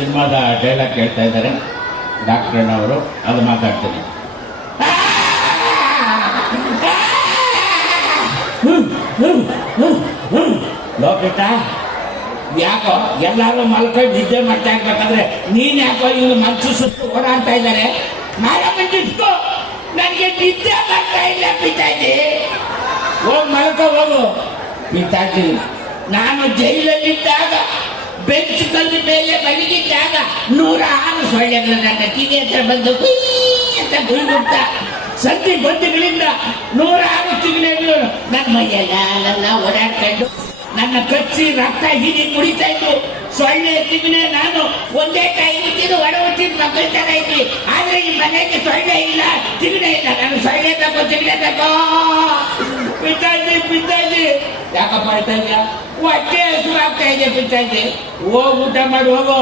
ಸಿನಿಮಾದ ಡೈಲಾಗ್ ಕೇಳ್ತಾ ಇದ್ದಾರೆ ಡಾಕ್ಟ್ರಣ್ಣವರು, ಅದು ಮಾತಾಡ್ತೀನಿ. ಲೋಕಿತ, ಯಾಕೋ ಎಲ್ಲಾರು ಮಲ್ಕೊಂಡು ನಿದ್ದೆ ಮಾಡ್ತಾ ಇರ್ಬೇಕಾದ್ರೆ ನೀನ್ ಯಾಕೋ ಇವನು ಮನ್ಸು ಸುತ್ತು ಓಡಾಡ್ತಾ ಇದ್ದಾರೆ? ಮಾಡಿಸ್ಕೋ, ನನಗೆ ನಿದ್ದೆ ಮಾಡ್ತಾ ಇಲ್ಲ ಪಿತಾಜಿ. ಹೋಗ್ ಮಲ್ಕೋ ಹೋಗು. ಪಿತಾಜಿ, ನಾನು ಜೈಲಲ್ಲಿದ್ದಾಗ ಬೆಂಚ್ ಕಲ್ಲು ಮೇಲೆ ಮಲಗಿದ್ದಾಗ 106 ಸೊಳ್ಳೆಗಳು ನನ್ನ ಕಿವಿ ಹತ್ರ ಬಂದು ಅಂತ ಗುರುಗುಡ್ತ ಸಂಧಿ ಬಂಧುಗಳಿಂದ 106 ಚಿಗಣೆಗಳು ನನ್ನ ಮೈಯೆಲ್ಲ ಓಡಾಡ್ಕೊಂಡು ನನ್ನ ಕಚ್ಚಿ ರಕ್ತ ಹೀರಿ ಕುಡಿತಾ ಇದ್ದು. ಸೊಳ್ಳೆ ಚಿಗಣೆ ನಾನು ಒಂದೇ ಕೈ ಇಟ್ಟಿದ್ದು ಒಡ ಹುಟ್ಟಿದ್ದು ಮಕ್ಕಳ ತರ ಇದ್ವಿ. ಆದ್ರೆ ಈ ಮನೆಗೆ ಸೊಳ್ಳೆ ಇಲ್ಲ, ಚಿಗಣೆ ಇಲ್ಲ. ನಾನು ಸೊಳ್ಳೆ ಬೇಕು, ಚಿಗಣೆ ಬೇಕು. ಪಿತಾಜಿ ಪಿತಾಜಿ, ಯಾಕಪ್ಪ ಆಯ್ತಾ ಇದೆಯಾ? ಹೊಟ್ಟೆ ಹಸು ಆಗ್ತಾ ಇದೆ ಪಿತಾಜಿ. ಹೋಗ್ ಊಟ ಮಾಡಿ ಹೋಗು.